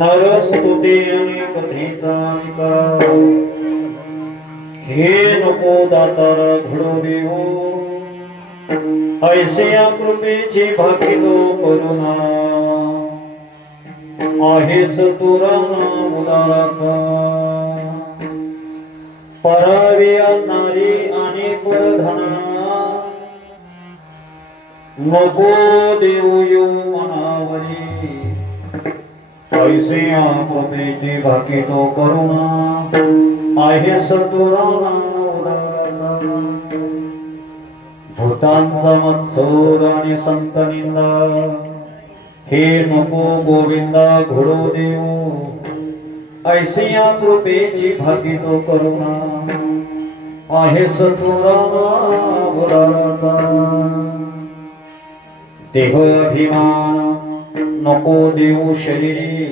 नरस्तुती आणि कथेचा विकार हे नको दातार घडो देऊ ऐसे या कृपेची भाकितो करुणा आहेस तुरा उदाराचा परावी नारी आणि परधना नको देऊ येऊ मनावरी ऐसे या कृपेची भाकितो करुणा आहेस तुरा उदाराचा भूतांचा मत्सर आणि संत निंदा हे नको गोविंदा घडो देऊ ऐसी या कृपेची भाकितो करुणा आहे सतुरा उदाराचा देह अभिमान नको देऊ शरीरी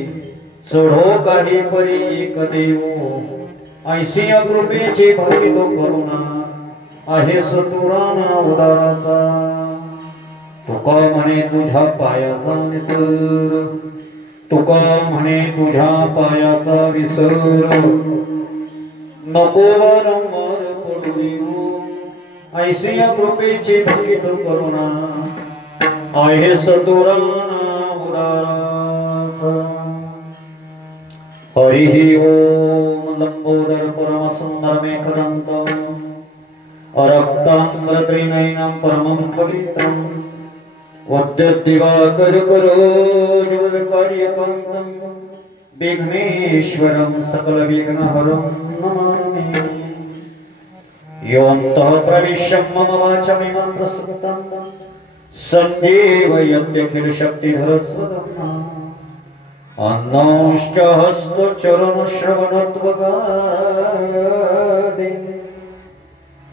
चढो काही परी एक देऊ ऐसी या कृपेची भाकितो करुणा आहे सतुरा उदाराचा तुका म्हणे तुझ्या पायाचा विसर तुका म्हणे तुझ्या पायाचा विसर नको वारंवार पडू देऊ ऐसी या कृपेची भाकितो करुणा आहे सतुरा उदाराचा हरिः ओम लंबोदर परम सुंदर मेघदंत रक्ताम्रत्रिनयनं परमं पवित्रं वद्यदिवाकर करोज्ज्वलकार्यकान्तं विघ्नेश्वरं सकलविघ्नहरं नमामि योऽन्तः प्रविश्य मम वाचमिमं प्रसक्तं सन्देवयत्यखिलशक्तिधरस्वतम् अन्नश्च हस्तचरणश्रवणत्वगादि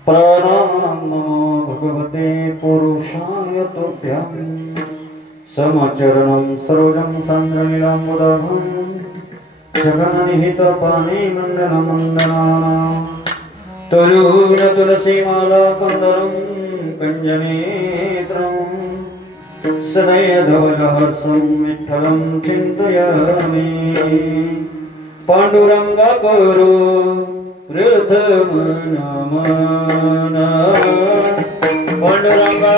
प्रणाम भगवते पुरुषाय तुभ्यं समचरणं सरोजं सान्द्रनीलाम्बुदं जगन्निहितपाणिमण्डलमण्डनानां तरुणतुलसीमालाकन्दरं कञ्जनेत्रं सदयधवलहर्षं विठ्ठलं चिन्तयामि पाण्डुरङ्गकरो प्रथमनमन पाण्डुरङ्गा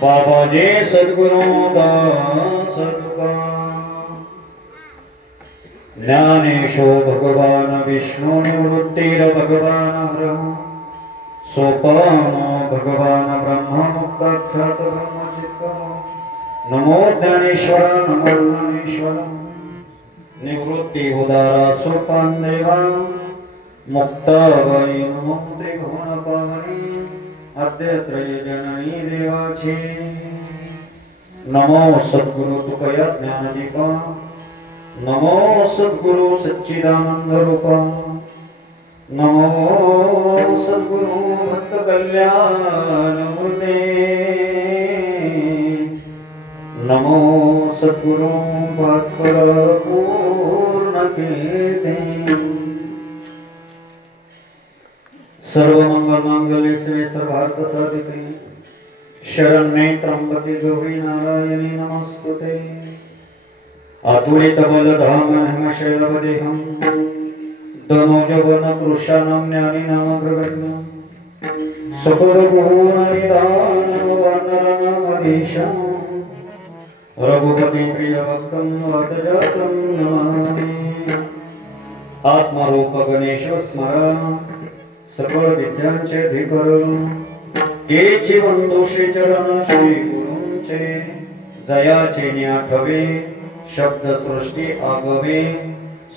बाबाजी सद्गुरु दास ज्ञानेशो भगवान विष्णु निवृत्तिर भगवान ब्रह्म सोपानो भगवान ब्रह्म मुक्ताख्यात ब्रह्मचित्त नमो ज्ञानेश्वर नमो ज्ञानेश्वर निवृत्ति उदारा सोपान देवा मुक्ता वै नमो त्रिभुवन पावनी अद्यत्रय जननी देवाची नमो सद्गुरु तुकया ज्ञानदीपा नमो सद्गुरु सच्चिदानंद रूपा नमो सद्गुरु भक्त कल्याण मूर्ते नमो सद्गुरु भास्कर पूर्ण कीर्ते सर्व मंगल मांगल्ये शिवे सर्वार्थ साधिके शरण्ये त्र्यंबके गौरी नारायणी नमस्तुते। अतुलितबलधामं शैलवदेहं तनोजवनकृशानं ज्ञानिनामग्रगण्यं सकलगुणनिदानवानरनामधीशं रघुपतिं प्रियभक्तं वरदजातं नमामि। आत्मरूप गणेश स्मरण सकल विद्यांचे अधिकरण केची वंदो श्री चरण श्री गुरूंचे जयाचे न्याठवे शब्द सृष्टी आगवे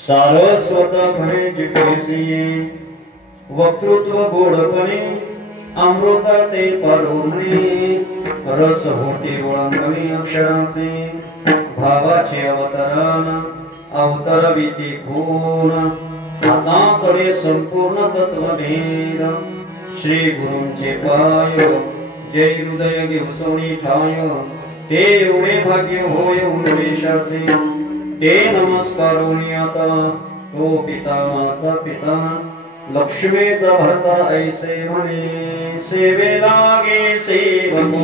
सारस्वत खरे जितेसिये वक्तृत्व गोडपणे अमृता ते परोमणे रस होते वळंगणी अक्षरांचे भावाचे अवतरण अवतरविती खून हाताकडे संपूर्ण तत्वभेद श्री गुरूंचे पाय जय हृदय दिवसोनी ठाय ते एवढे भाग्य होय उन्मेषाचे ते नमस्कारोनी आता तो पिता माझा पिता लक्ष्मीचा भरता ऐसे म्हणे सेवे लागे सेवको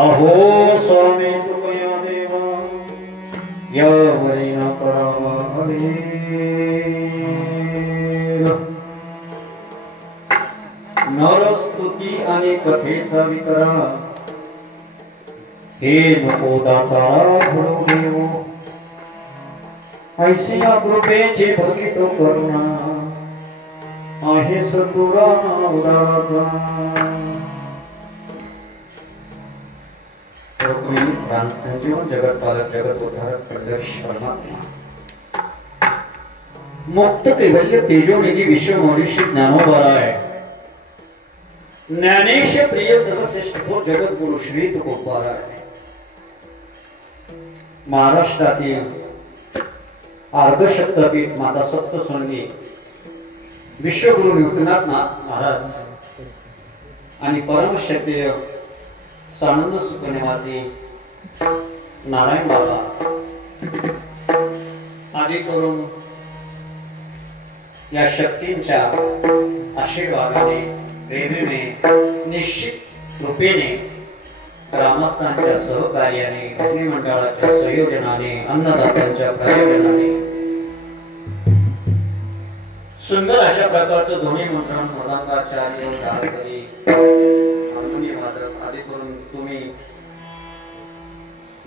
अहो स्वामी तुकया देवा यावरी न करावा नरस्तुती आणि कथेचा विकरा हे नको दातारा घडू देव ऐसिया कृपेचे भगित करुणा आहे सतुरा उदाराचा जगत पालक जगत उद्धारक प्रदर्श परमात्मा मुक्त कैवल्य तेजोनिधी विश्वमौलिशी ज्ञानोबराय ज्ञानेश प्रिय सर्वश्रेष्ठ थोर जगत गुरु श्री तुकोबाराय महाराष्ट्रातील अर्धशक्तपीठ माता सप्तशृंगी विश्वगुरु निवृत्तीनाथ महाराज आणि परमशक्तीय सानंद सुखनिवासी नारायण बाबा आदी करून या शक्तींच्या आशीर्वादाने प्रेमेने निश्चित रूपेने ग्रामस्थांच्या सहकार्याने अग्निमंडळाच्या संयोजनाने अन्नदात्यांच्या प्रयोजनाने सुंदर अशा प्रकारचं ध्वनी मुद्रण मृदंगाचार्य गायकरी हार्मोनियम वादक आदी करून तुम्ही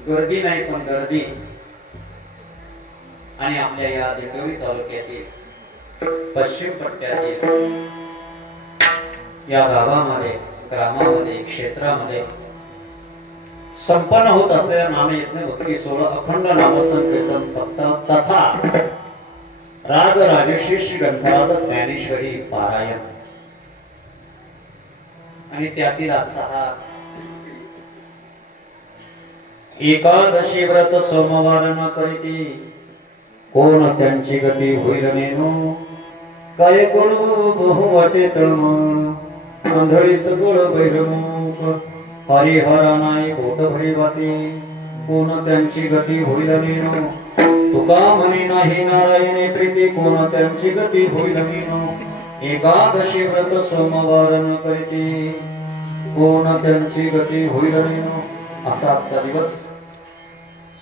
गर्दी नाही पण गर्दी आणि आपल्या या दिंडोरी तालुक्यातील पश्चिम पट्ट्यातील या गावामध्ये ग्रामामध्ये क्षेत्रामध्ये संपन्न होत असलेल्या नामयज्ञ भक्ती 16 अखंड नामसंकीर्तन सप्ताह तथा राग राजेश्री श्री ग्रंथराज ज्ञानेश्वरी पारायण आणि त्यातील आजचा हा एकादशी व्रत सोमवार न करीती कोण त्यांची गती होईल नेनो काय करू बहु वाटे तळमळ आंधळी सगळ बैरमुख हरिहर नाही पोट भरी वाती कोण त्यांची गती होईल नीनो तुका म्हणी नाही नारायणे प्रीती कोण त्यांची गती होईल नीनो एकादशी व्रत सोमवार न करीती कोण त्यांची गती होईल नीनो असा आजचा दिवस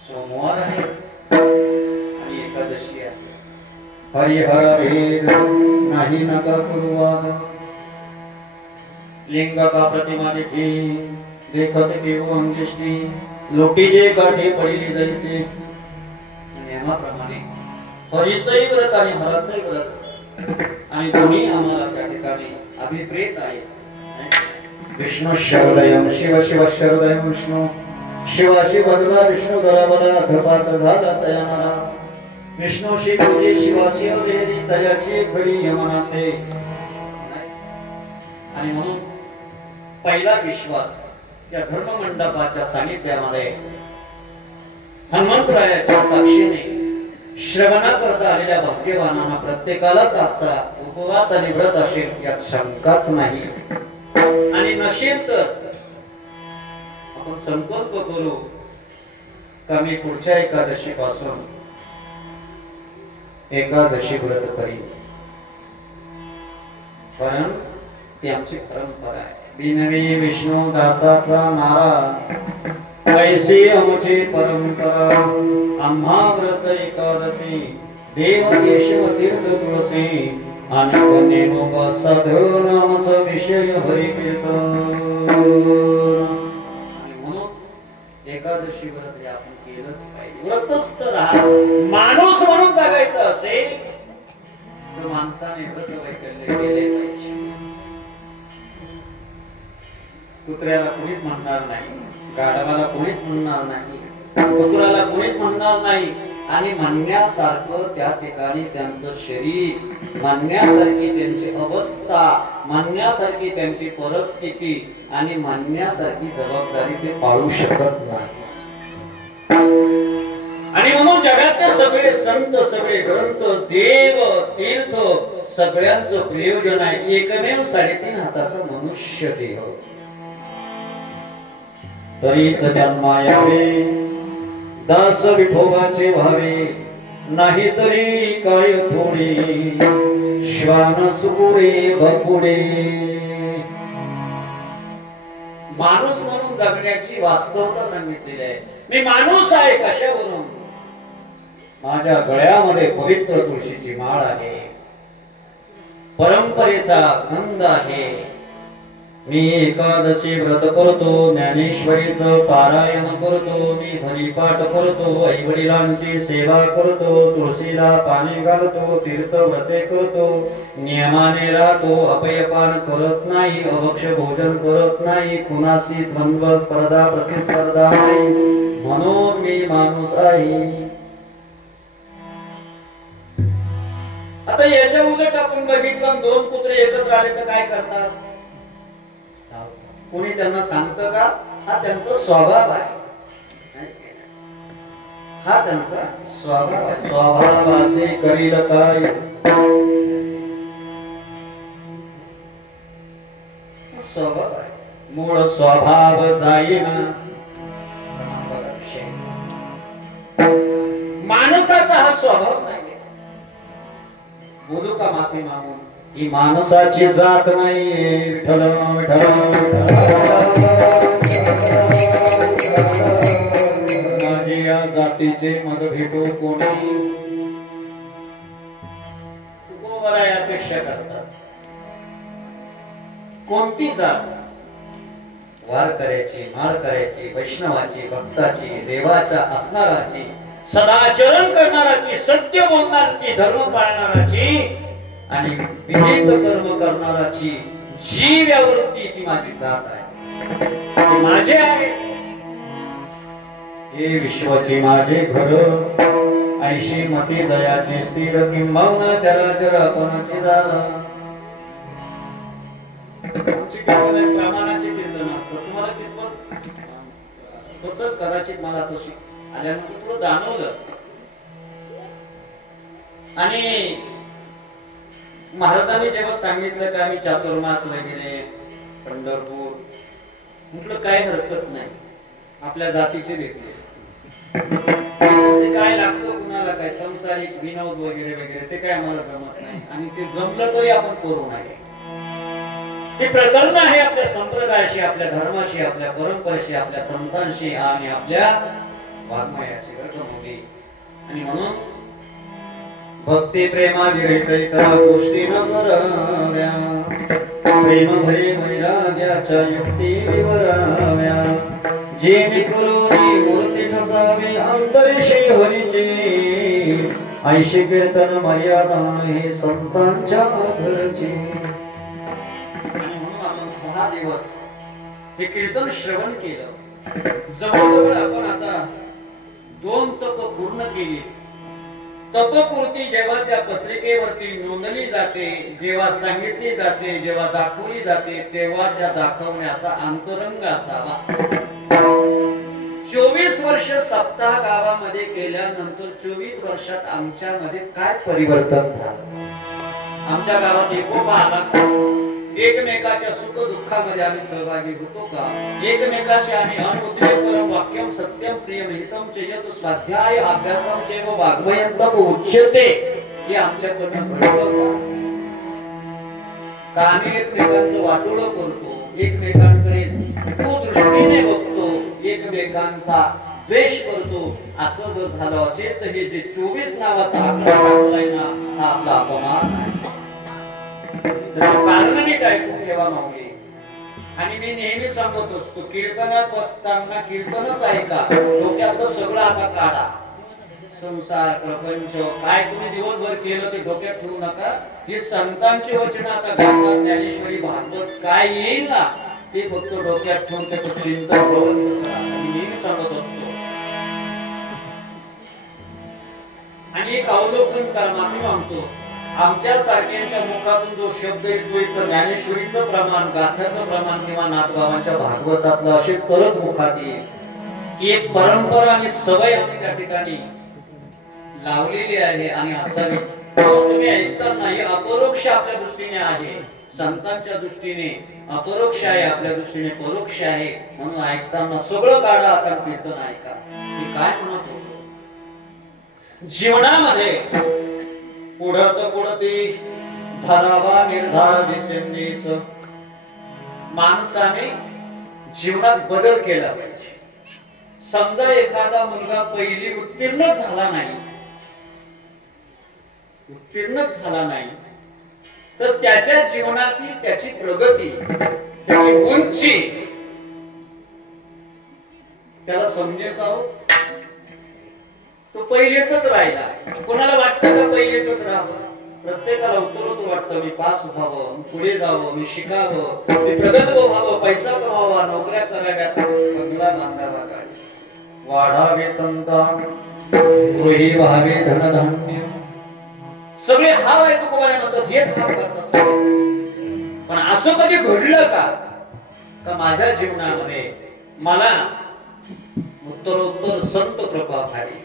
सोमवार आहे आणि एकादशी आहे हरिहर भेद नाही नका करुवाद लिंग का प्रतिमा देखी देखत देव अंगेष्टी लोटी जे काठी पडली जैसे नियमाप्रमाणे हरीचंही व्रत आणि हराचंही व्रत आणि दोन्ही आम्हाला त्या ठिकाणी अभिप्रेत आहे विष्णू शरदयम शिव शिव शरदयम विष्णू शिवाशी बदला विष्णू दराबला धपात झाला तयाना विष्णूशी तुझी शिवाशी अवेरी तयाची खरी यमनाते आणि म्हणून पहिला विश्वास या धर्म मंडपाच्या सानिध्यामध्ये हनुमंतरायाच्या साक्षीने श्रवणा करता आलेल्या भक्तिवानांना प्रत्येकालाच आजचा उपवास आणि व्रत असेल यात शंकाच नाही आणि नसेल तर आपण संकल्प करू का मी पुढच्या एकादशी पासून एकादशी व्रत करीन कारण ती आमची परंपरा आहे बिनवी विष्णू दासाचा नारा ऐसी आमची परंपरा आम्हा व्रत एकादशी देव केशव तीर्थ तुळसी आणि कन्येनोबा साधू नामाचा विषय हरी कीर्तन आणि म्हणून एकादशी व्रत हे आपण केलंच पाहिजे व्रतस्थ राहा माणूस म्हणून जगायचं असेल तर माणसाने व्रत वैकल्य केले पाहिजे कुत्र्याला कोणीच म्हणणार नाही गाढवाला कोणीच म्हणणार नाही कुत्र्याला कोणीच म्हणणार नाही आणि म्हणण्यासारखं त्या ठिकाणी त्यांचं शरीर म्हणण्यासारखी त्यांची अवस्था म्हणण्यासारखी त्यांची परिस्थिती आणि म्हणण्यासारखी जबाबदारी ते पाळू शकत नाही आणि म्हणून जगातले सगळे संत सगळे ग्रंथ देव तीर्थ सगळ्यांचं प्रयोजन आहे एकमेव 3.5 हाताचा मनुष्य देह तरीच जन्मा यावे दास विठोबाचे व्हावे नाही तरी काय थोडी श्वान सुपुरे भरपुडे माणूस म्हणून जगण्याची वास्तवता सांगितलेली आहे मी माणूस आहे कशावरून माझ्या गळ्यामध्ये पवित्र तुळशीची माळ आहे परंपरेचा गंध आहे मी एकादशी व्रत करतो ज्ञानेश्वरीचं पारायण करतो मी हरिपाठ करतो आई वडिलांची सेवा करतो तुळशीला पाणी घालतो तीर्थ व्रते करतो नियमाने राहतो अपयपान करत नाही अभक्ष भोजन करत नाही कुणाशी द्वंद्व स्पर्धा प्रतिस्पर्धा नाही म्हणून मी माणूस आहे आता याच्या उलट आपण बघितलं 2 कुत्रे एकत्र आले तर काय करतात कोणी त्यांना सांगतं का हा त्यांचा स्वभाव आहे हा त्यांचा स्वभाव आहे स्वभाव असे करील काय स्वभाव आहे मूळ स्वभाव जाईना माणसाचा हा स्वभाव नाही बोलू का माफी मागून ही माणसाची जात नाही विठ्ठल विठ्ठल माझ्या जातीचे मग भेटो कोणी तुकोबरा अपेक्षा करतात कोणती जात वारकऱ्याची माळकऱ्याची वैष्णवाची भक्ताची देवाच्या असणाराची सदाचरण करणाराची सत्य बोलणाराची धर्म पाळणाराची आणि विहित कर्म करणाराची जी व्यावृत्ती ती माझी जात आहे माझे आहे हे विश्वाची माझे घर ऐशी मती दयाची स्थिर किंबहुना चराचर आपणाची झाला प्रमाणाचे कीर्तन असतं तुम्हाला कितपत तसं कदाचित मला तशी आल्यानंतर थोडं जाणवलं आणि महाराजांनी जेव्हा सांगितलं की आम्ही चातुर्मास वगैरे पंढरपूर म्हटलं काय हरकत नाही, आपल्या जातीचे देखील ते काय लागतं कुणाला काय संसारिक विनोद वगैरे वगैरे ते काय आम्हाला जमत नाही, आणि ते जमलं तरी आपण करू नये. ते प्रकरण आहे आपल्या संप्रदायाशी, आपल्या धर्माशी, आपल्या परंपरेशी, आपल्या संतांशी आणि आपल्या वाङ्मयाशी. आणि म्हणून भक्ती प्रेमा विरहित इतर गोष्टी न कराव्या, प्रेम भरे वैराग्याच्या युक्ती विवराव्या, जेणे करुणी मूर्ती नसावी अंतरेशी हरीची, ऐशी कीर्तन मर्यादा हे संतांच्या घरची. आणि म्हणून आपण 6 दिवस हे कीर्तन श्रवण केलं. जवळजवळ आपण आता 2 तप पूर्ण केली. तपपूर्ती जेव्हा त्या पत्रिकेवरती नोंदली जाते, जेव्हा सांगितली जाते, जेव्हा दाखवली जाते, तेव्हा त्या दाखवण्याचा अंतरंग असावा. 24 वर्ष सप्ताह गावामध्ये केल्यानंतर 24 वर्षात आमच्यामध्ये काय परिवर्तन झालं? आमच्या गावात एकोपा आला का? एकमेकाच्या सुख दुःखामध्ये आम्ही सहभागी होतो का? एकमेकाशी आम्ही अनुद्वेगकरं वाक्यम सत्यम प्रियम हितम चेयत स्वाध्याय अभ्यासम चैव वाग्मयन्तम उच्यते हे आमच्याकडून घडतं का? आम्ही एकमेकांचं वाटोळं करतो, एकमेकांकडे कुदृष्टीने बघतो, एकमेकांचा द्वेष करतो. असं जर झालं असेल तर हे जे 24 नावाचा आकडा टाकलाय ना, हा आपला अपमान आहे. कारण ऐकून ठेवा माऊली. आणि मी नेहमी सांगत असतो, कीर्तनात बसताना कीर्तनच ऐका, डोक्यातलं सगळं आता काढा. संसार प्रपंच काय तुम्ही दिवसभर केलं ते डोक्यात ठेवू नका. ही संतांची वचन आता गातात, ज्ञानेश्वरी भागवत काय येईल ना ते फक्त डोक्यात ठेवून त्याचं चिंतन करा. मी नेहमी सांगत असतो. आणि एक अवलोकन करा, माफी मागतो, आमच्या सारख्यांच्या मुखातून जो शब्द येतोय तर ज्ञानेश्वरीचं प्रमाण, गाथ्याचं प्रमाण किंवा नाथबाबांच्या भागवतातलं असे तरच मुखात येईल. ही एक परंपरा आणि सवय आम्ही त्या ठिकाणी लावलेली आहे आणि असावीच. तुम्ही ऐकता नाही, अपरोक्ष आपल्या दृष्टीने आहे, संतांच्या दृष्टीने अपरोक्ष आहे, आपल्या दृष्टीने परोक्ष आहे. म्हणून ऐकताना सगळं काढा, आता कीर्तन ऐका. मी काय म्हणत होतो, जीवनामध्ये पुढत पुढती धरावा निर्धार दिसेंदिस, माणसाने जीवनात बदल केला पाहिजे. समजा एखादा मुलगा पहिली उत्तीर्णच झाला नाही तर त्याच्या जीवनातील त्याची प्रगती, त्याची उंची त्याला समजेल का हो? तो पहिलेतच राहिला. कोणाला वाटतं का पहिलेतच राहावं? प्रत्येकाला उत्तरोत्तर वाटतं मी पास व्हावं, पुढे जावं, मी शिकावं, मी प्रगल्भ व्हावं, पैसा कमावा, नोकऱ्या कराव्यात, बंगला बांधावा, गाडी वाढावे, संतान गृही व्हावे, धनधान्य सगळे हाव आहे. तुकोबाने म्हणतात हेच हाव करतात. पण असं कधी घडलं का माझ्या जीवनामध्ये मला उत्तरोत्तर संत कृपा झाली?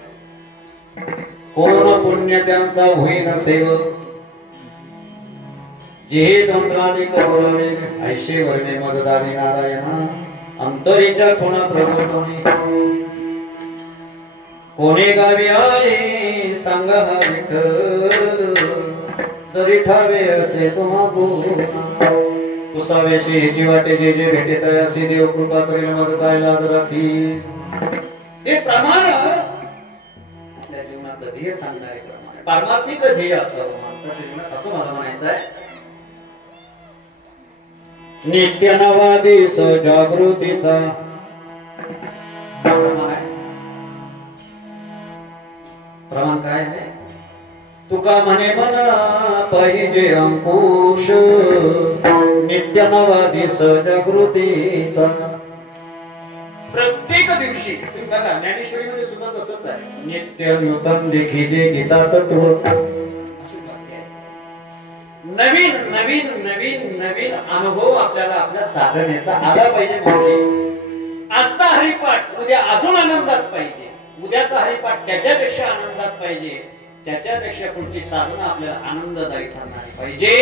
कोण पुण्य त्यांचा होईन सेव, जे तंत्राधिक बोलवे, ऐशे वर्णे मददावी नारायणा, अंतरीच्या कोणा प्रबोधने, कोणे गावी आहे सांगा हा विठ्ठल, तरी ठावे असे तुम्हा बोल, कुसावेशी ह्याची वाटे जे जे भेटे तयासी देव कृपा करेल मग काय लाज राखी. हे प्रमाण आपल्या जीवनात ध्येय सांगणारे प्रमाण, पारमार्थिक ध्येय असावं माणसाच्या जीवनात, असं मला म्हणायचं आहे. नित्य नवा दिस जागृतीचा प्रमाण काय आहे? तुका म्हणे मना पाहिजे अंकुश, नित्य नवा दिस जागृतीचा. प्रत्येक दिवशी तुम्ही बघा, ज्ञानेश्वरीमध्ये सुद्धा तसंच आहे, नित्य नूतन देखिले गीता तत्व. नवीन नवीन नवीन नवीन अनुभव आपल्याला आपल्या साधनेचा आला पाहिजे. म्हणजे आजचा हरिपाठ उद्या अजून आनंदात पाहिजे, उद्याचा हरिपाठ त्याच्यापेक्षा आनंदात पाहिजे, त्याच्यापेक्षा पुढची साधना आपल्याला आनंददायी ठरणारी पाहिजे.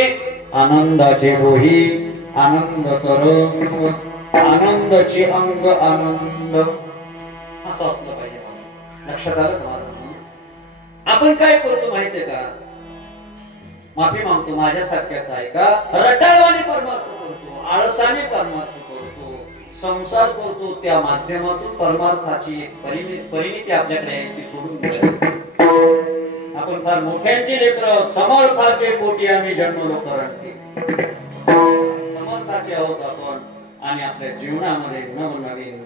आनंदाचे रोही आनंद तरंग आनंदाची अंग आनंद असं असलं पाहिजे. लक्षात आलं तुम्हाला? आपण काय करतो माहितीये का? माफी मागतो माझ्यासारख्याच आहे का? रटाळवाने परमार्थ करतो, आळसाने परमार्थ करतो, संसार करतो. त्या माध्यमातून परमार्थाची परिणिती आपल्याकडे आहे ती सोडून देतो. आपण फार मोठ्यांची लेकरं, समर्थाचे पोटी आम्ही जन्मलो करंटी. समर्थाचे आहोत आपण. आणि आपल्या जीवनामध्ये नवनवीन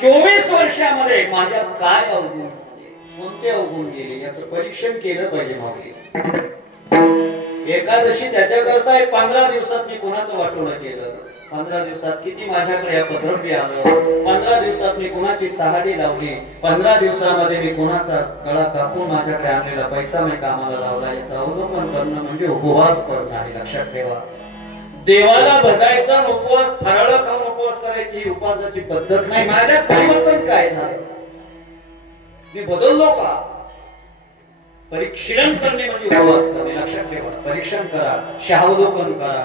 24 वर्षामध्ये माझ्या काय अवगुण, कोणते अवगुण गेले याचं परीक्षण केलं पाहिजे. मागे एकादशी त्याच्याकरता 15 दिवसात मी कोणाचं वाटोळं केलं, 15 दिवसात किती माझ्याकडे अपद्रव्य आलं, 15 दिवसात मी कोणाची चहाडी लावली, 15 दिवसामध्ये मी कोणाचा गळा कापून माझ्याकडे आणलेला पैसा मी कामाला लावला. याचं अवलोकन करणं म्हणजे उपवास करणं आहे. लक्षात ठेवा. देवाला भजायचा उपवास, फराळ खाऊन उपवास करायची ही उपवासाची पद्धत नाही. माझ्यात परिवर्तन काय झालं, मी बदललो का? परीक्षण करणे म्हणजे उपवास करणे. लक्षात ठेवा. परीक्षण करा, शहावलोकन करा.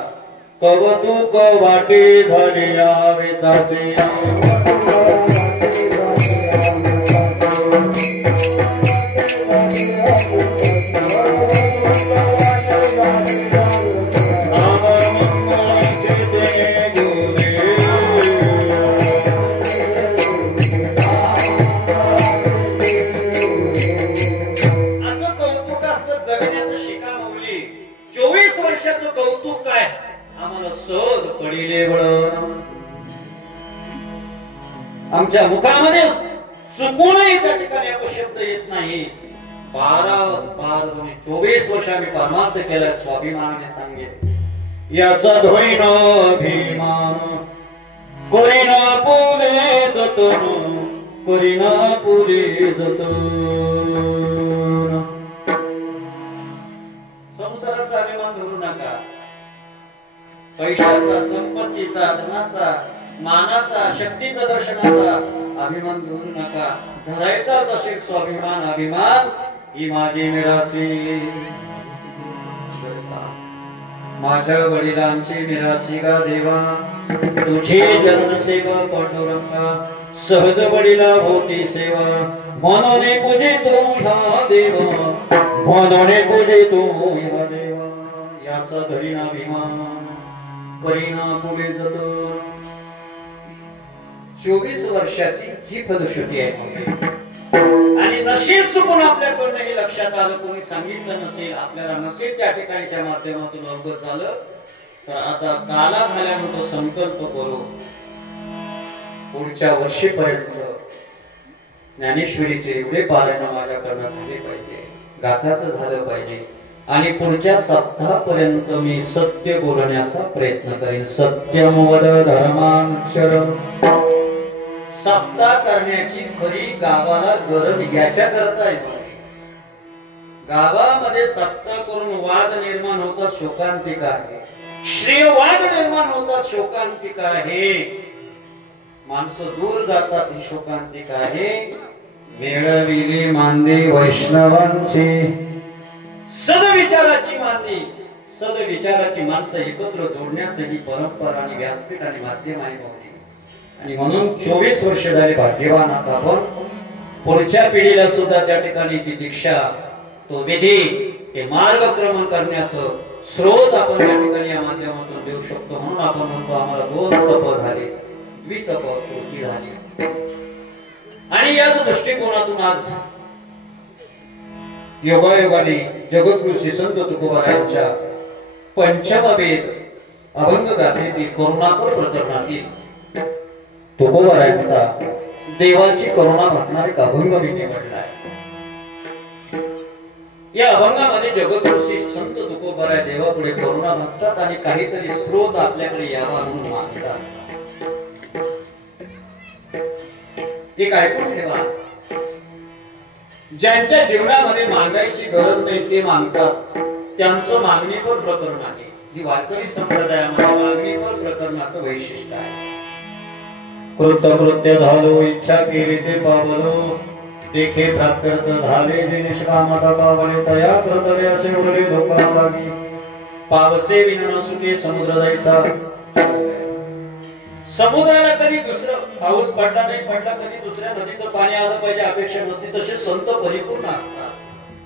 कवतुक वाटे झाले यावेचाचे, कौतुक काय आम्हाला सहज पडिले वळण. आमच्या मुखामध्ये चुकूनही त्या ठिकाणी अपशब्द येत नाही. 24 वर्ष आम्ही परमार्थ केलाय. स्वाभिमानाने सांगेल याचा धोईन अभिमान, करीना पुले जतन, करीना पुले जतन. संसाराचा अभिमान धरू नका. पैशाचा, संपत्तीचा, धनाचा, मानाचा, शक्ती प्रदर्शनाचा अभिमान धरू नका. धरायचाच असेल स्वाभिमान, अभिमान ही माझी मिरासी. माझ्या वडिलांची मिरासी गा देवा, तुझी जनसेवा पांडुरंगा, सहज वडिला होती सेवा. मनोने पूजे तो ह्या देवा, मनोने पूजे तो ह्या देवा. याचा धरीना अभिमान, करीना पुढे जतन. 24 वर्षाची ही फलश्रुती आहे. आणि नशीब चुकून आपल्याकडनं हे लक्षात आलं, कोणी सांगितलं नसेल, आपल्याला नसेल त्या ठिकाणी त्या माध्यमातून अवगत झालं, तर आता काला झाल्यानंतर संकल्प करू पुढच्या वर्षीपर्यंत ज्ञानेश्वरीचे एवढे पारायण माझ्याकडनं झाले पाहिजे, गाथाचं झालं पाहिजे. आणि पुढच्या सप्ताहापर्यंत मी सत्य बोलण्याचा प्रयत्न करेन. सत्यम वद धर्माक्षरम. सप्ताह करण्याची खरी गावाला गरज याच्या करता आहे. गावामध्ये सप्ताह करून वाद निर्माण होतात, शोकांतिका आहे. श्रेयवाद निर्माण होतात, शोकांतिका आहे. माणसं दूर जातात, ही शोकांतिका आहे. वेळविली मांदी वैष्णवांची, सदविचाराची मांदी, सदविचाराची माणसं एकत्र जोडण्याची ही परंपरा आणि व्यासपीठ आणि माध्यम आहे. आणि म्हणून 24 वर्ष झाले भाग्यवान आहात आपण. पुढच्या पिढीला सुद्धा त्या ठिकाणी ती दीक्षा, तो विधी, ते मार्गक्रमण करण्याचं स्रोत आपण त्या ठिकाणी या माध्यमातून देऊ शकतो. म्हणून आपण म्हणतो आम्हाला 2 तप झाले, द्वितप पूर्ती झाली. आणि याच दृष्टिकोनातून आज योगायोगाने जगद्गुरु श्री संत तुकोबारायांच्या पंचमवेद अभंग गाथेतील करुणाकर प्रकरणातील तुकोबारायांचा देवाची करुणा घटणारा एक अभंग मी निवडला आहे. या अभंगामध्ये जगद्गुरु श्री संत तुकोबाराय देवापुढे करुणा मागतात आणि काहीतरी स्रोत आपल्याकडे यावा म्हणून मागतात. एक ऐकून ठेवा. ज्यांच्या जीवनामध्ये मागायची गरज नाही ते मागतात, त्यांचं मागणीपर प्रकरण आहे. ही वारकरी संप्रदायामध्ये मागणीपर प्रकरणाचं वैशिष्ट्य आहे. कृतकृत्य झालो, इच्छा केली ते पावलो, देखे प्राप्त झाले जे निष्कामता पावले, तया कर्तव्य असे उरले धोका लागी, पावसे विना सुखे समुद्र दैसा. समुद्राला कधी दुसरं पाऊस पडला नाही पडला कधी दुसऱ्या नदीचं पाणी आलं पाहिजे अपेक्षा नसती, तसे संत परिपूर्ण असतात.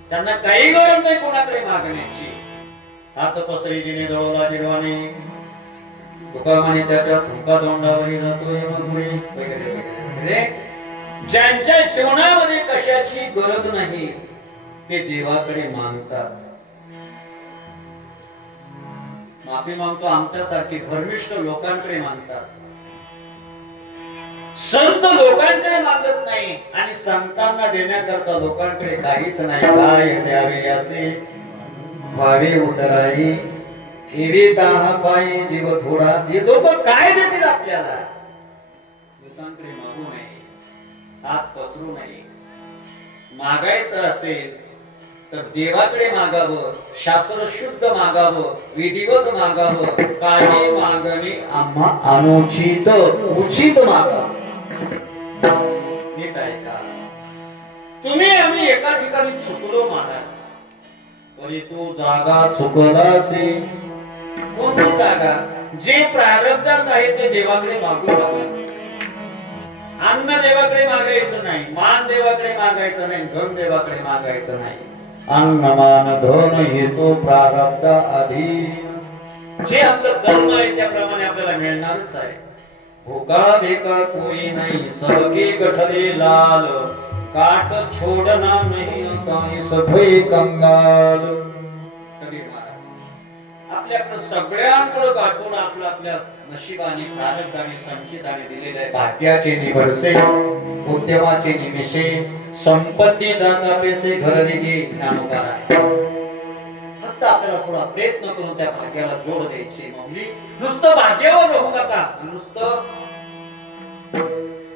त्यांना काही गरज नाही कोणाकडे मागण्याची. हात पसरी दिने जवळला जिरवाने तुकामाने त्याच्या फुंका तोंडावरी जातो वगैरे वगैरे. ज्यांच्या जीवनामध्ये कशाची गरज नाही ते देवाकडे मागतात. माफी मागतो आमच्यासारखी धर्मिष्ठ लोकांकडे मागतात. संत लोकांकडे मागत नाही आणि संतांना देण्याकरता लोकांकडे काहीच नाही. काय द्यावे असे व्हावे उतराई ठेवी दाह पायी जीव थोडा. ते लोक काय देतील आपल्याला? लोकांकडे मागू नये, हात पसरू नये. मागायचं असेल तर देवाकडे मागावं, शास्त्र शुद्ध मागावं, विधिवत मागावं. काही मागणे आम्हा अनुचित उचित मागावं. नीट ऐका. तुम्ही आम्ही एका ठिकाणी चुकलो महाराज, तरी तू जागा चुकलासी. कोणती जागा? जे प्रारब्धात आहे ते देवाकडे मागू नका. अन्न देवाकडे मागायचं नाही, मान देवाकडे मागायचं नाही, धन देवाकडे मागायचं नाही. अन्न मान धन हे तो प्रारब्ध अधीन. जे आपलं कर्म आहे त्याप्रमाणे आपल्याला मिळणारच आहे. भूका बेका कोई नाही सबके गठले लाल. काट छोडना नहीं ताई सभे कंगाल. कबीर महाराज आपल्याकडे सगळ्यांकडे गाठून आपलं आपल्या नशिबाने प्रारब्धाने संचिताने दिलेले आहे. भाग्याचे निवडसे, उद्यमाचे निमिषे, संपत्ती दाता पैसे घर दिली ज्ञानोबा आहे. फक्त आपल्याला थोडा प्रयत्न करून त्या भाग्याला जोड द्यायची. नुसतं भाग्यावर राहू नका, नुसतं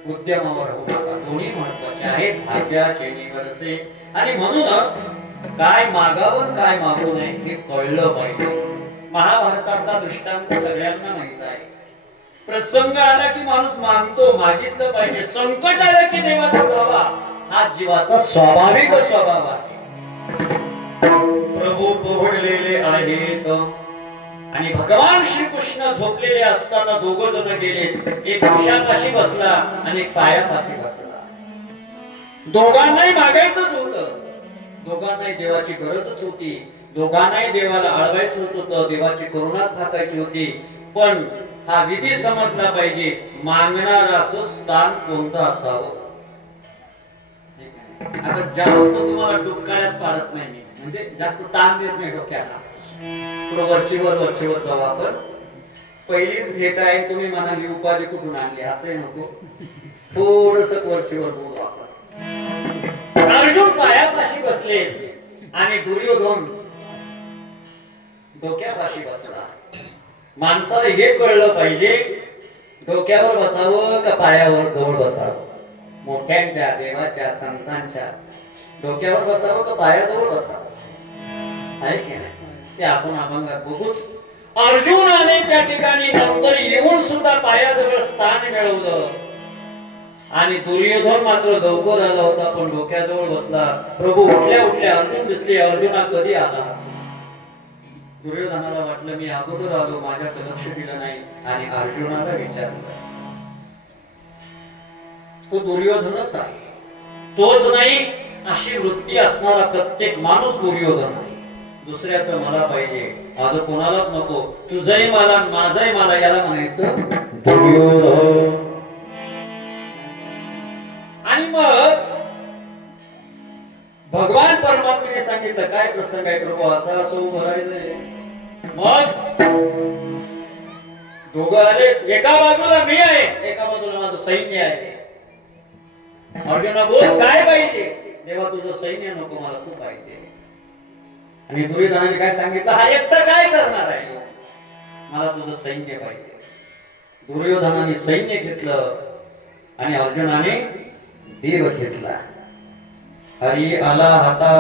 उद्यमावर राहू नका. दोन्ही महत्वाचे आहेत. भाग्याचे निवडसे आणि म्हणून काय मागावं काय मागू नये हे कळलं पाहिजे. महाभारताचा दृष्टांत सगळ्यांना माहित आहे. प्रसंग आला की माणूस मागतो, मागितलं पाहिजे. संकट आलं की देवाचा धावा हा जीवाचा स्वाभाविक स्वभाव आहे. प्रभू पोहडलेले आहेत आणि भगवान श्रीकृष्ण झोपलेले असताना दोघं जण गेले. एक उशापाशी बसला आणि एक पायापाशी बसला. दोघांनाही मागायचंच होतं, दोघांनाही देवाची गरजच होती, दोघांनाही देवाला आळवायचं होतं, देवाची करुणा थाकायची होती. पण हा विधी समजला पाहिजे, मागणाराचं स्थान कोणतं असावं. आता जास्त तुम्हाला डोक्यात पाडत नाही, म्हणजे जास्त ताण देत नाही डोक्याला. थोडं वरचीवर जाऊ आपण. पहिलीच भेट आहे, तुम्ही म्हणाली उपाधी कुठून आणली असं नको. थोडस वरचीवर बोलू आपण. अर्जुन पायापाशी बसले आणि दुर्योधन डोक्यापाशी बसला. माणसाला हे कळलं पाहिजे, डोक्यावर बसावं का पायावर जवळ बसावं. मोठ्यांच्या देवाच्या संतांच्या डोक्यावर बसावं का पायाजवळ बसावं आहे की नाही ते आपण अभंगात बघूच. अर्जुनाने त्या ठिकाणी नंतर येऊन सुद्धा पायाजवळ स्थान मिळवलं आणि दुर्योधन मात्र लवकर आला होता पण डोक्याजवळ बसला. प्रभू उठल्या उठल्या अर्जुन दिसले. अर्जुना कधी आलास? दुर्योधनाला वाटलं मी अगोदर आलो, माझ्याकडे लक्ष दिलं नाही आणि अर्जुनाला विचारलं. तो दुर्योधनच आहे, तोच नाही अशी वृत्ती असणारा प्रत्येक माणूस दुर्योधन आहे. दुसऱ्याचं मला पाहिजे, माझं कोणालाच नको, तुझंही मला माझंही मला, याला म्हणायचं दुर्योधन. आणि मग भगवान परमात्म्याने सांगितलं काय प्रसंग आहे प्रभू, असं असं उभं राहिलंय. मग दोघं आले, एका बाजूला मी आहे, एका बाजूला माझं सैन्य आहे. अर्जुना बोल काय पाहिजे? देवा तुझं सैन्य नको, मला तू पाहिजे. आणि दुर्योधनाने काय सांगितलं, हा एकटा काय करणार आहे, मला तुझं सैन्य पाहिजे. दुर्योधनाने सैन्य घेतलं आणि अर्जुनाने देव घेतला. हरी आला हाता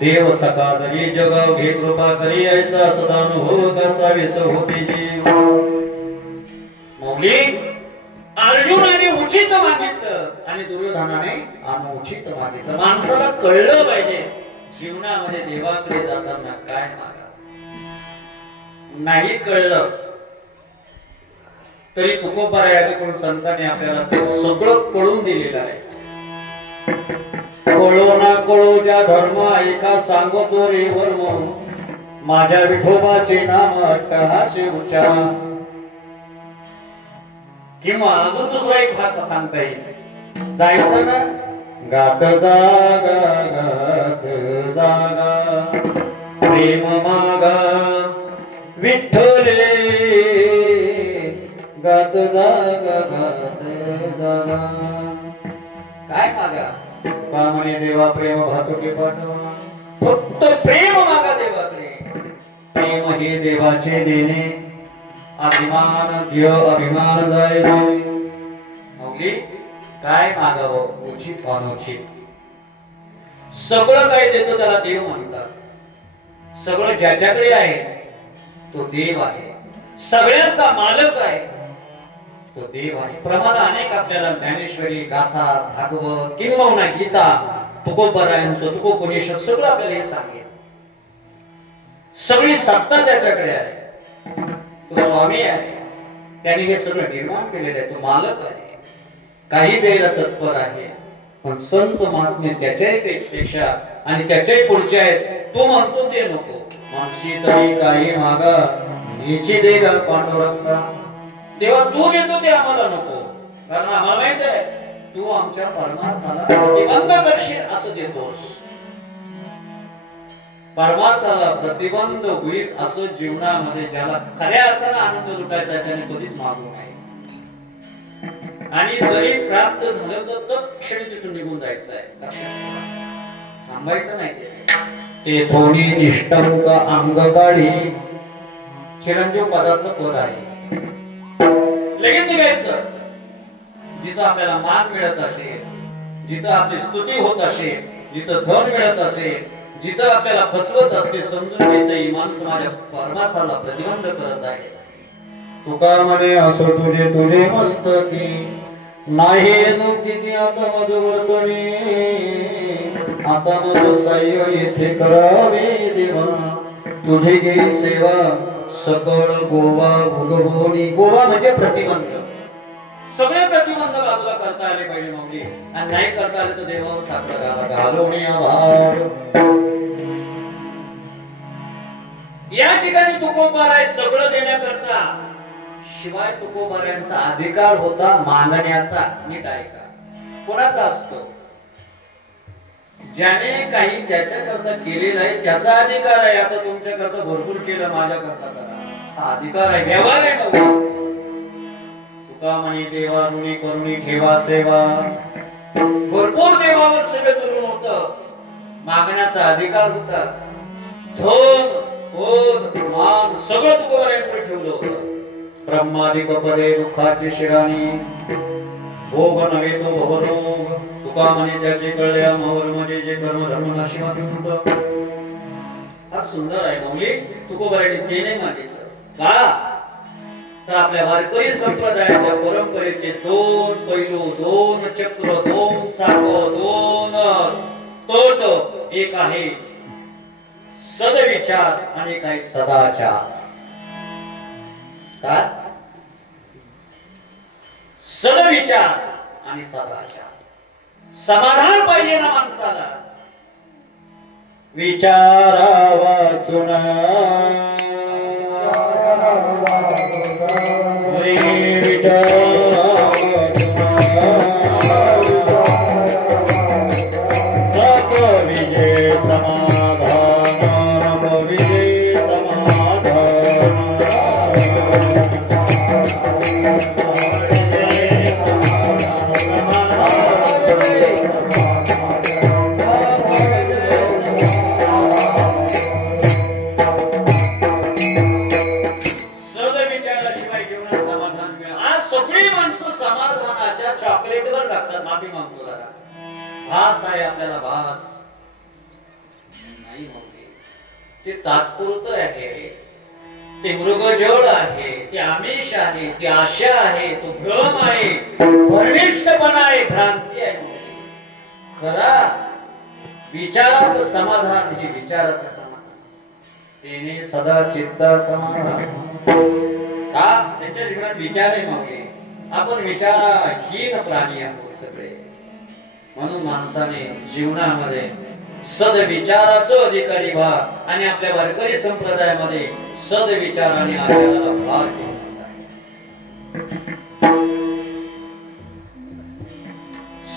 देव सका दरी जग घे कृपा करी ऐसा सदानु हो कसा विस होती जीव. मौली अर्जुनाने उचित मागितलं आणि दुर्योधनाने अनुचित मागितलं. माणसाला कळलं पाहिजे जीवनामध्ये देवाकडे जाताना काय मागा. नाही कळलं तरी तुकोबारायाकडून संतांनी आपल्याला ते सगळं कळून दिलेलं आहे. कळो ना कळो ज्या धर्म ऐका सांगतो रे वर्म, माझ्या विठोबाचे नाम अट्टहासी उच्चारा. किंवा अजून दुसरा एक भाग सांगता येईल. जायचं ना, गात जागा गात जागा प्रेम मागा विठ्ठले, गात जागा गात जागा. काय मागा? का म्हणे देवा प्रेम भातुके पाठवा, फक्त प्रेम मागा देवाकडे. प्रेम हे देवाचे देणे, अभिमान देव अभिमान जाय. मौली काय मागावं, उचित अनुचित सगळं काय देतो त्याला देव म्हणतात. सगळं ज्याच्याकडे आहे तो देव आहे. सगळ्यांचा मालक आहे तो देव आहे. प्रमाण अनेक आपल्याला ज्ञानेश्वरी, गाथा, भागवत किंवा गीता, तुकोबारायांचं, तुकोपनिषद सगळं आपल्याला हे सांगेल. सगळी सत्ता त्याच्याकडे आहे. तो स्वामी आहे. त्याने हे सगळं निर्माण केलेलं आहे. तो मालक आहे. काही द्यायला तत्पर आहे. पण संत महात्मे त्याच्याही पेक्षा आणि त्याच्याही पुढचे आहेत. तो म्हणतो ते नको. मानसी तरी काही मागा नीची देगा पांडुरंगा. तेव्हा तू देतो ते आम्हाला नको. कारण आम्हाला माहित आहे तू आमच्या परमार्थाला प्रतिबंध करशील असं देतोस. परमार्थाला प्रतिबंध होईल असं जीवनामध्ये ज्याला खऱ्या अर्थाने आनंद लुटायचा आहे त्याने कधीच मागू नये. आणि जरी प्राप्त झालं तर तत्क्षणी तिथून निघून जायचं आहे. लक्षात थांबायचं नाही. ते थोडी निष्ठंक अंग गाडी चिरंजीव पदार्थ पद आहे. लगेच निघायचं. जिथं आपल्याला मान मिळत असेल, जिथं आपली स्तुती होत असेल, जिथं धन मिळत असेल, जिथं आपल्याला फसवत असते, समजून घ्यायचं ही माणसं माझ्या परमार्थाला प्रतिबंध करत आहे. तुका म्हणे असो तुझे तुझे मस्तकी, नाही किती आता मज वर्तनी. आता मज साह्य येथे करावे देवा, तुझे गेली सेवा सकळ गोवा भोगवणी. गोवा म्हणजे प्रतिबंध. सगळे प्रतिबंध बाजूला करता आले पाहिजे मौली. आणि नाही करता आले तर देवावर साखर घालवणी आभार. या ठिकाणी तुकोबाराय सगळं देण्याकरता, शिवाय तुकोबारायांचा अधिकार होता मानण्याचा. नीट ऐका. कोणाचा असतो? ज्याने काही त्याच्याकरता केलेलं आहे त्याचा अधिकार आहे. आता तुमच्याकरता भरपूर केलं, माझ्याकरता करा, हा अधिकार आहे, व्यवहार आहे. मग तुका म्हणे देवा ऋणी करुणी ठेवा सेवा. भरपूर देवावर सगळं करून होतं. मागण्याचा अधिकार होता. धन पद मान सगळं तुकोबारायांकडे ठेवलं होतं. ब्रह्मादिक पदे दुःखाची शिराणी, भोग नव्हे तो भवरोग. तुका म्हणे त्याचे कळल्या मवर मध्ये जे कर्म धर्म नाशिमाती म्हणत. हा सुंदर आहे मौली. तुकोबारायांनी ते नाही मागितलं का? तर आपल्या वारकरी संप्रदायाच्या परंपरेचे दोन पैलू, दोन चक्र, दोन चाक, दोन तोट. एक आहे सदविचार आणि एक आहे सदाचार. काय? सदविचार आणि सदाचार. समाधान पाहिजे ना माणसाला. विचारा वाचून विजय समाधान विजय समाधान. चॉकलेटवर लागतात. माफी मागतो जरा. भास आहे आपल्याला, भास नाही म्हणते. ते तात्पुरतं आहे. ते मृगजळ आहे, ते आमिष आहे, ती आशा आहे, तो भ्रम आहे, भ्रमिष्ठपणा आहे, भ्रांती आहे. खरा विचाराचं समाधान हे विचाराचं समाधान. तेने सदा चित्ता समाधान. त्यांच्या जीवनात विचार आहे मागे. आपण विचारहीन प्राणी आहोत सगळे. म्हणून माणसाने जीवनामध्ये सदविचाराचं अधिकारी व्हा आणि आपल्या वारकरी संप्रदायामध्ये सदविचाराने आचाराला भार देऊ.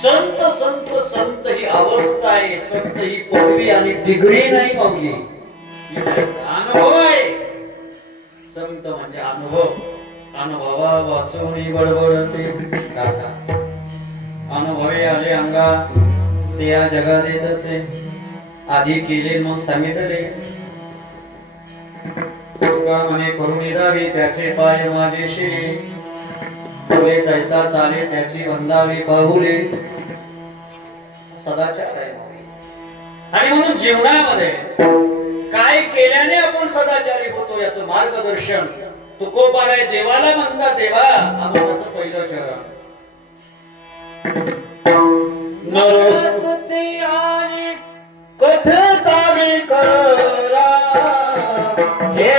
संत संत संत ही अवस्था आहे. संत ही पदवी आणि डिग्री नाही माऊली, अनुभव आहे. संत म्हणजे अनुभव. अनुभवा वाचवणी बडबडते गाता. अनुभवे आले अंगा ते या जगात येत असे. आधी केले मग सांगितले. तुका म्हणे करुणी दावी त्याचे पाय माझे शिरे. बोले तैसा चाले त्याची वंदावी पाहुले. सदाचार आहे. आणि म्हणून जीवनामध्ये काय केल्याने आपण सदाचारी होतो याचं मार्गदर्शन तुकोबाराय देवाला म्हणता. देवा आपण पहिलं चरण नरस्वती आणि कथतावी करा हे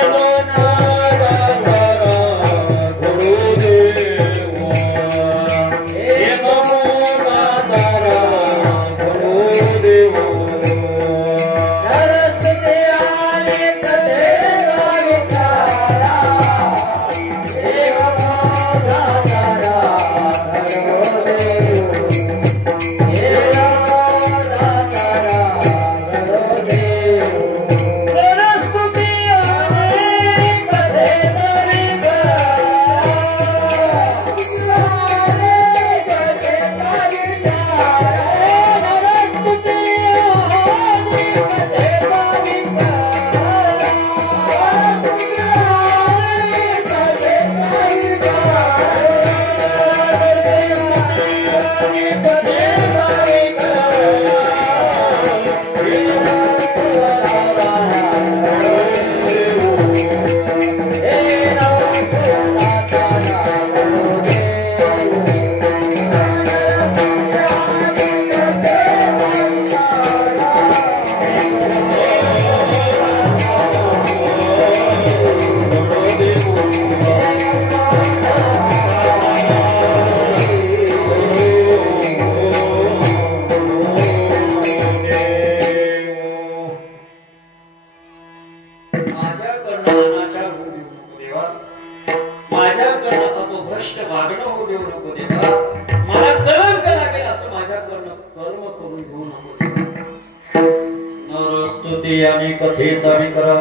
आणि कथेचा विकरा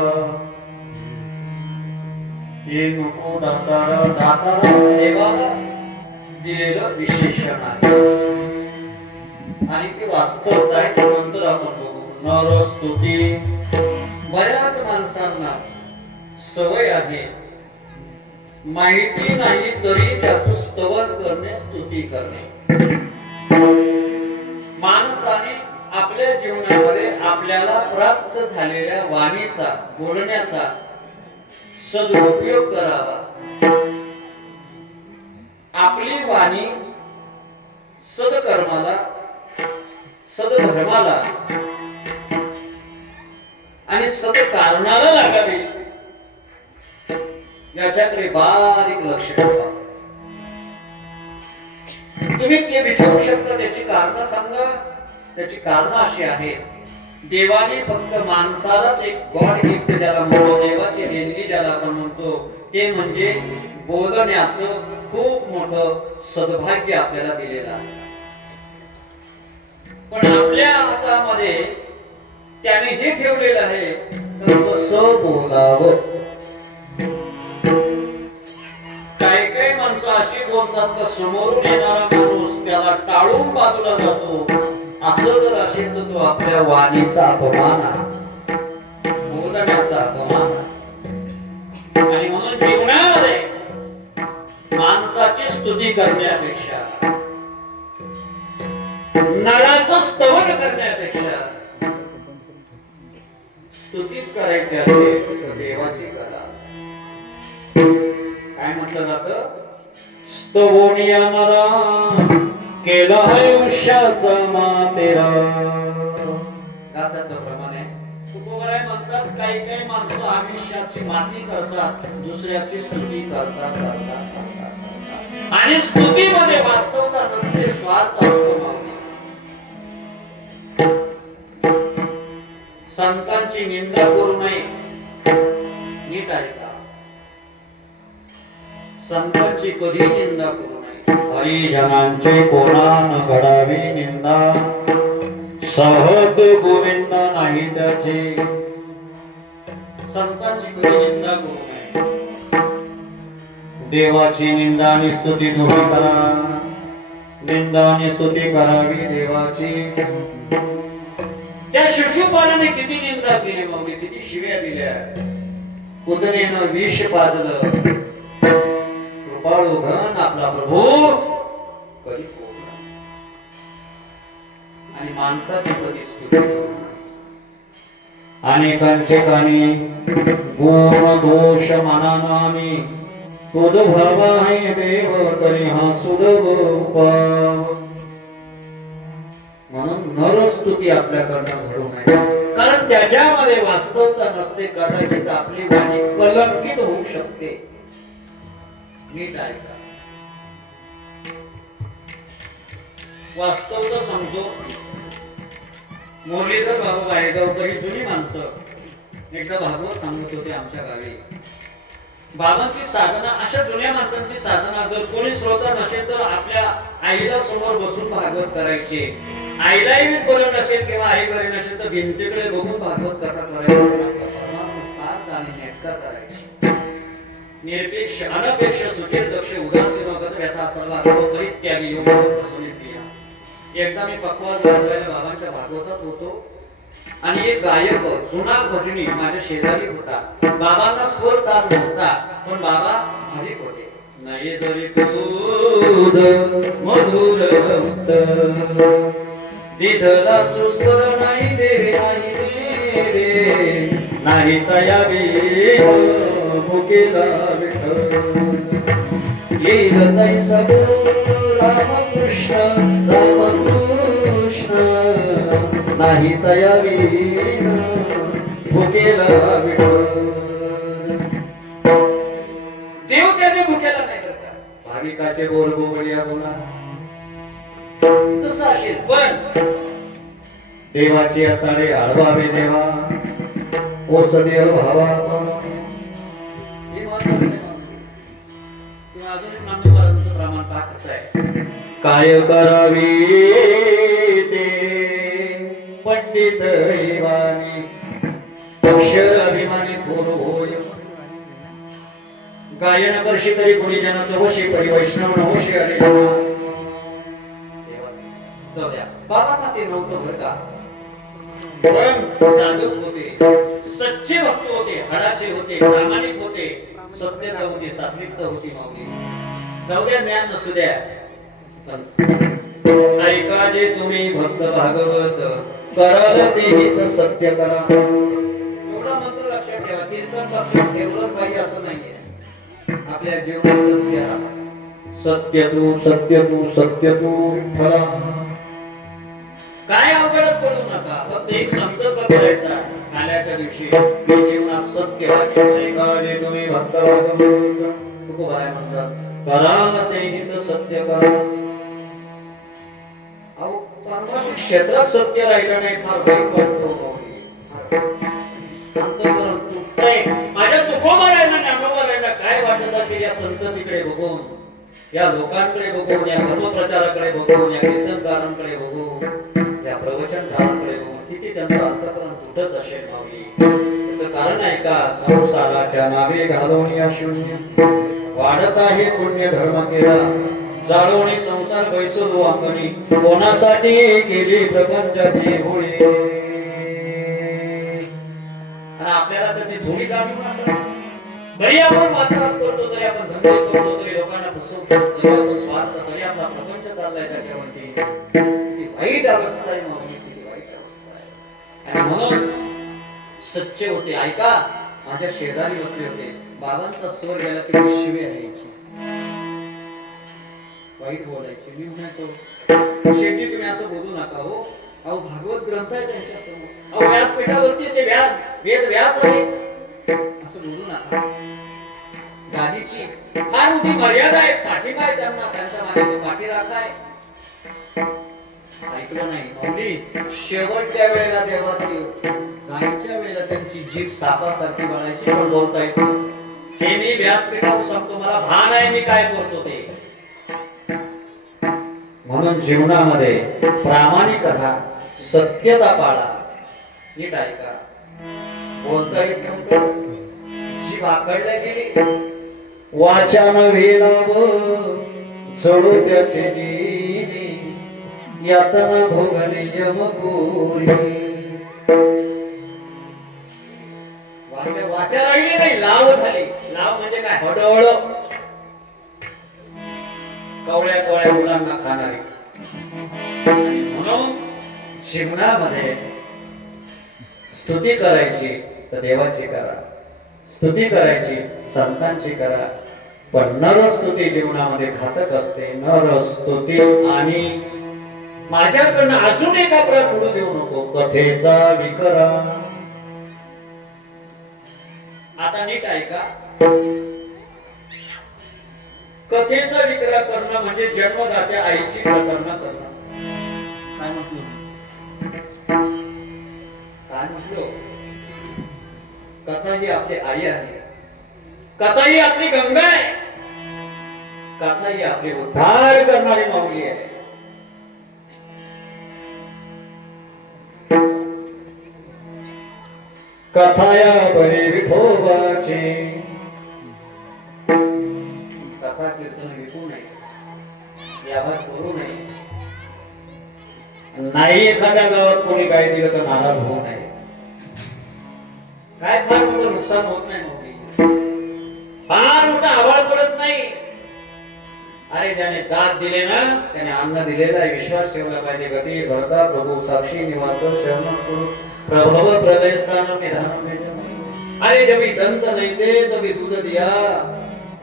हे नको. दातार दातार देवाला दिलेलं विशेषण आहे आणि ते वास्तवता आहे. नंतर आपण बघू. नरस्तुती. बऱ्याच माणसांना सवय आहे माहिती नाही तरी त्याचं स्तवन करणे, स्तुती करणे. माणसाने आपल्या जीवनामध्ये आपल्याला प्राप्त झालेल्या वाणीचा, बोलण्याचा सदुपयोग करावा. आपली वाणी सदकर्माला, सदधर्माला आणि सदकारणाला लागावी याच्याकडे बारीक लक्ष ठेवा. तुम्ही ते विचारू शकता त्याची कारण सांगा. त्याची कारण अशी आहेत. देवाने फक्त माणसालाच एक गॉड गिफ्ट ज्याला म्हणतो, देवाची देणगी ज्याला आपण म्हणतो, ते म्हणजे बोलण्याचं खूप मोठं सद्भाग्य आपल्याला दिलेलं आहे. पण आपल्या हातामध्ये त्याने हे ठेवलेलं आहे कसं बोलावं. काही काही माणसं अशी बोलतात का समोरून येणारा माणूस त्याला टाळून बाजूला जातो. असं जर असेल तर तो आपल्या वाणीचा अपमान आहे, बोलण्याचा अपमान आहे. आणि म्हणून जीवनामध्ये माणसाची स्तुती करण्यापेक्षा, नराचं स्तवन करण्यापेक्षा स्तुतीच करायची आहे. देवाची करा. काय म्हटलं जातं? स्तवोनिया नरा केला आयुष्याचा मातेरा. गातात प्रमाणे तुकोबाराय म्हणतात काही काही माणसं आयुष्याची माती करतात, दुसऱ्याची स्तुती करतात आणि स्तुतीमध्ये वास्तवता नसते, स्वार्थ असतो माऊली. संतांची निंदा करू नये, नीट ऐका. संतांची कधी निंदा करू नये. हरिजनांचे कोणान घडावी निंदा, सहज गोविंद नाही त्याची. संतांची कधी निंदा करू नये. देवाची निंदा आणि स्तुती तुम्ही करा, निंदा आणि स्तुती करावी देवाची. त्या शिशुपालाने किती निंदा केली माऊली, किती शिव्या दिल्या. पुतणेनं विष पाजलं, कृपाळू घन आपला प्रभू कधी पोगला. आणि माणसाची कधी स्तुती. अनेकांचे कानी गुण दोष मनानामी, तुझ भाव आहे देव तरी हा सुलभ उपाय. म्हणून नरस्तुती आपल्याकडनं घडू नये, कारण त्याच्यामध्ये वास्तवता नसते. कदाचित आपली वाणी कलंकित होऊ शकते. नीट ऐका. वास्तवता सांगतो. मुरलीधर बाबा गायगावकरी जुनी माणसं एकदा भागवत सांगत होते आमच्या गावी. बाबांची साधना, अशा जुन्या माणसांची साधना जर कोणी श्रोता नसेल तर आपल्या आईला समोर बसून भागवत करायचे. आईलाही बरं नसेल किंवा आई बरी नसेल तर भिंतीकडे बघून भागवत कथा करायची. सार्थ आणि नेटका करायची. निरपेक्ष अनपेक्ष सुधीर दक्ष उदासीन वगत व्यथा सर्व परित्यागी योग प्रसन्न प्रिया. एकदा मी पक्वास वाजवायला बाबांच्या भागवतात होतो आणि एक गायक जुना भजनी माझ्या शेजारी होता. बाबांना स्वर ताल नव्हता, पण बाबा भाविक होते. नाही जरी दूध मधुर दिदला सुस्वर नाही देवे, नाही देवे नाही तयावी मुकेला विठ्ठल. येईल तैसा रामकृष्ण रामकृष्ण नाही तयावी भुकेला विठ्ठल. देव त्याने भुकेला नाही करता. भाविकाचे बोल गोबळिया बोला जसं असेल, पण देवाची असारे आळवावे देवा ओ सदेव भावा. अजून एक नामदेवाचं प्रमाण पहा कसं आहे. काय करावी ते पंडित इवानी, अक्षर अभिमानी थोर होय. गायन करशी तरी कोणी जनाचं होशी, परी वैष्णव न होशी. अरे बाबांना ते नव्हतं बरं का. पण साधक होते, सच्चे भक्त होते, हडाचे होते, प्रामाणिक होते, सत्यता होती, सात्विकता होती माऊली. जाऊ द्या ज्ञान नसू द्या, ऐका जे तुम्ही भक्त भागवत कराल ते हित सत्य करा. एवढा मंत्र लक्षात ठेवा. कीर्तन लक्षात ठेवलं पाहिजे असं नाहीये. आपल्या जीवनात सत्य राहा. सत्य तू सत्य तू सत्य तू विठ्ठला. काय अवघडत पडू नका, फक्त एक संकल्प करायचा आल्याच्या दिवशी मी जीवनात सत्य राहील. तुम्ही भक्त तुकोबाराय म्हणतात कराल ते हित सत्य करा. अहो परमार्थिक क्षेत्रात सत्य राहिलं नाही फार वाईट वाटतो. अंतःकरण तुटतंय. माझ्या तुकोबारायला ज्ञानोबारायला काय वाटत असेल या संततीकडे बघून, या लोकांकडे बघून, या धर्मप्रचाराकडे बघून, या कीर्तनकारांकडे बघून, या प्रवचनकारांकडे बघून किती त्यांचं अंतःकरण तुटत असेल माऊली. त्याचं कारण आहे का. संसाराच्या नावे घालवून या शून्य वाढत आहे पुण्य धर्म केला. जाळवणी संसार बैसलो अंगणी, कोणासाठी केली प्रपंचाची होळी. आणि आपल्याला तर ती धुळी काढून असं तरी आपण वातावरण करतो, तरी आपण धंदे करतो, तरी लोकांना फसवतो, तरी आपण स्वार्थ, तरी आपला प्रपंच चाललाय त्याच्यावरती. ती वाईट अवस्था आहे माऊली, ती वाईट अवस्था आहे. आणि म्हणून सच्चे होते. ऐका, माझ्या शेजारी बसले होते. बाबांचा स्वर गेला की शिवे द्यायची, वाईट बोलायची. मी म्हणायचो शेवटी तुम्ही असं बोलू नका हो, अहो भागवत ग्रंथ आहे त्यांच्या समोर, अहो व्यासपीठावरती ते वेद व्यास आहे असं बोलू नका. गादीची फार मोठी मर्यादा आहे, पाठिंबा आहे त्यांना, त्यांच्या मागे पाठी राखाय. ऐकलं नाही माऊली, शेवटच्या वेळेला देवा जायच्या वेळेला त्यांची जीभ सापासारखी बनायची, पण बोलता येत हे मी व्यासपीठावर सांगतो, मला भान आहे मी काय करतो ते. म्हणून जीवनामध्ये प्रामाणिक राहा, सत्यता पाळा. नीट ऐका, बोलता येत नव्हतं, जीभ आखडल्या गेली. वाचा नव्हे लाभ चढू त्याचे जीने, यातना भोगले यमपुरी. वाचा राहिली नाही, लाव झाली. लाव म्हणजे काय? हडळ, कवळ्या कवळ्या मुलांना खाणारी. म्हणून जीवनामध्ये स्तुती करायची तर देवाची करा, स्तुती करायची संतांची करा, पण नरस्तुती जीवनामध्ये घातक असते. नरस्तुती आणि माझ्याकडनं अजून एका प्रत पुढे देऊ नको, कथेचा विकरा. आता नीट ऐका, कथेचा विकरा करणं म्हणजे जन्मदात्या आईची प्रकरणं करणं. काय म्हटलं? काय म्हटलो? कथा ही आपली आई आहे, कथा ही आपली गंगा आहे, कथा ही आपली उद्धार करणारी माऊली आहे. कथाया बरे विठोबाचे. कथा कीर्तन विकू नये, व्यवहार करू नये. नाही एखाद्या गावात कोणी काय दिलं तर नाराज होऊ नये. काय फार मोठं नुकसान होत नाही, फार मोठा आवाज पडत नाही. अरे ज्याने दात दिले ना त्याने अन्न दिलेला आहे, विश्वास ठेवला पाहिजे. गती भरता प्रभू साक्षी निवास शरण प्रभव प्रलय स्थान निधान. अरे जब दंत नहीं दे तभी दूध दिया,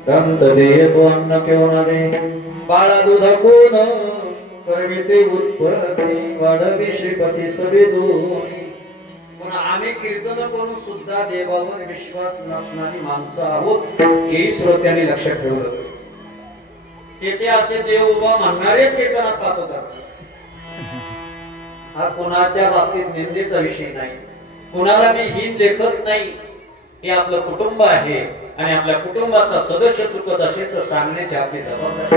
दंत दे तो अन्न क्यों न दे. बाळा दूध कोण करविते उत्पत्ती, वाढवी श्रीपती सवे दोन्ही. पण आम्ही कीर्तन करून सुद्धा देवावर विश्वास नसणारी माणसं आहोत, हे श्रोत्यांनी लक्षात ठेवलं. तेथे असे देव उभा म्हणणारेच कीर्तनात पाहतात. हा कोणाच्या बाबतीत निंदेचा विषय नाही, कुणाला मी हीन लेखत नाही. हे आपलं कुटुंब आहे आणि आपल्या कुटुंबातला सदस्य चुकत असेल तर सांगण्याची आपली जबाबदारी.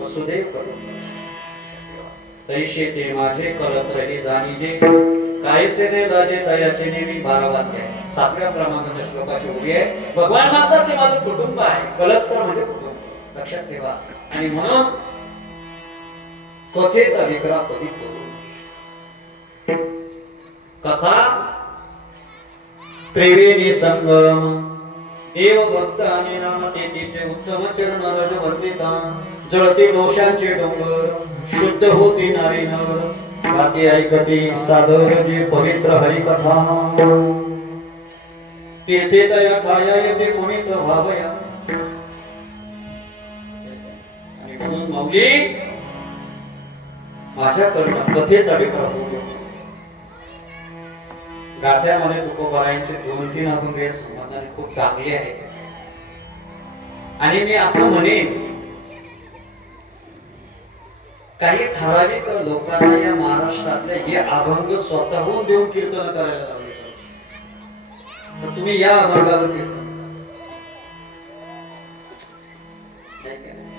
वसुदेव कुटुंब तैसे ते माझे कलत रही जाणीजे, कायसे ने लाजे दयाचे नेमी. 12 वाक्य 7व्या क्रमांकाच्या श्लोकाची ओळी आहे. भगवान म्हणतात की माझं कुटुंब आहे, कलत्र म्हणजे कुटुंब, लक्षात ठेवा. आणि म्हणून कथेचा विकरा कधी करू. कथा त्रिवेणी संगम देव भक्त आणि नाम तेथे उत्तम चरण रज वर्तिता. जळते दोषांचे डोंगर, शुद्ध होती नारी नर. गाती ऐकती सादर जे पवित्र हरिकथा. तीर्थे दया काया येते पुनीत व्हावया. आणि म्हणून माऊली माझ्याकडनं कथेचा विकार होऊ. गाथ्यामध्ये तुकोबारायांचे 2-3 अभंग समाधान खूप चांगले आहे. आणि मी असं म्हणेन, काही ठराविक लोकांना या महाराष्ट्रातले हे अभंग स्वतःहून देऊन कीर्तन करायला लावले, तर तुम्ही या अभंगावर कीर्तन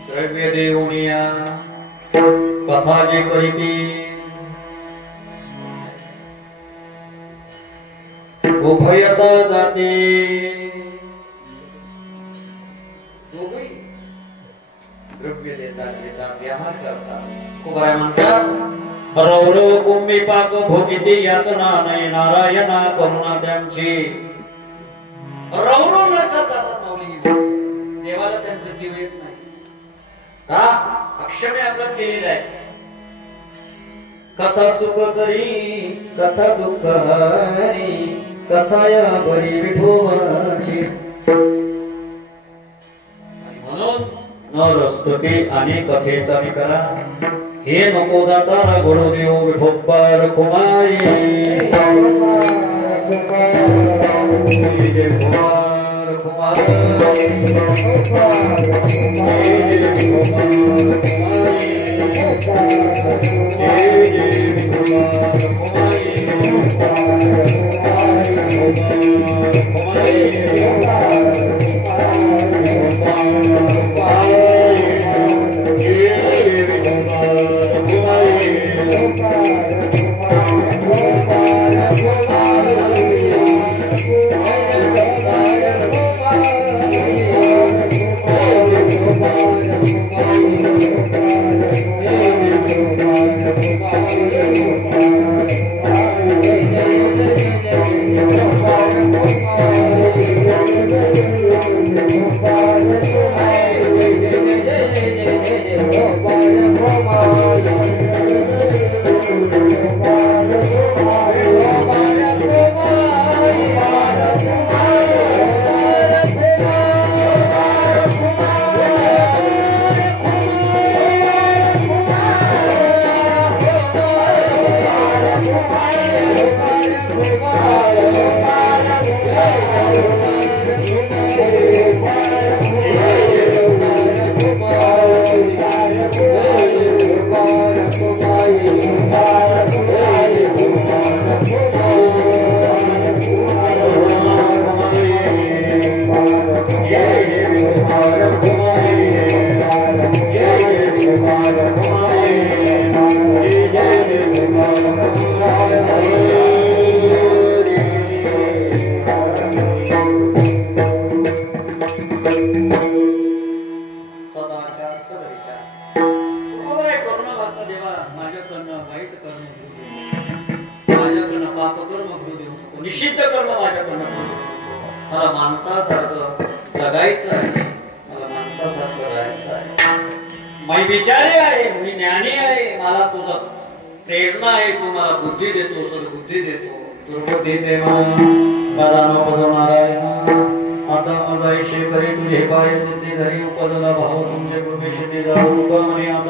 द्रव्य देऊनिया कथा जे करीती. उभयता जाते द्रव्य देतात व्यवहार करतात. कुबराय म्हणतात रौरव कुंभी पाक भोगिती यातना नाही नारायणा करुणा त्यांची. रौरव नरकात जातात माऊली. देवाला त्यांचं जीव येत नाही का? अक्षमे आपण केलेलं आहे. कथा सुख करी कथा दुःख हरी, कथाया बरी विठोबाची. म्हणून नरस्तुती आणि कथेचा विकरा. हे नको दातारा घडू देऊ विठोबार कुमारी जय कुमार कुमार निषिद्ध कर्म माझ्याकडनं मला माणसासारखं जगायचं आहे, मला माणसासारखं राहायचं आहे. मी विचारी आहे, मी ज्ञानी आहे, मला तुझा प्रेरणा आहे, तू मला बुद्धी देतो, सद्बुद्धी देतो. दुर्बुद्धी देवा पदानो पदो नारायण आता मदाईशे करी तुझे कार्य सिद्धी धरी उपदला भाव तुमचे कृपे सिद्धी जाऊ आता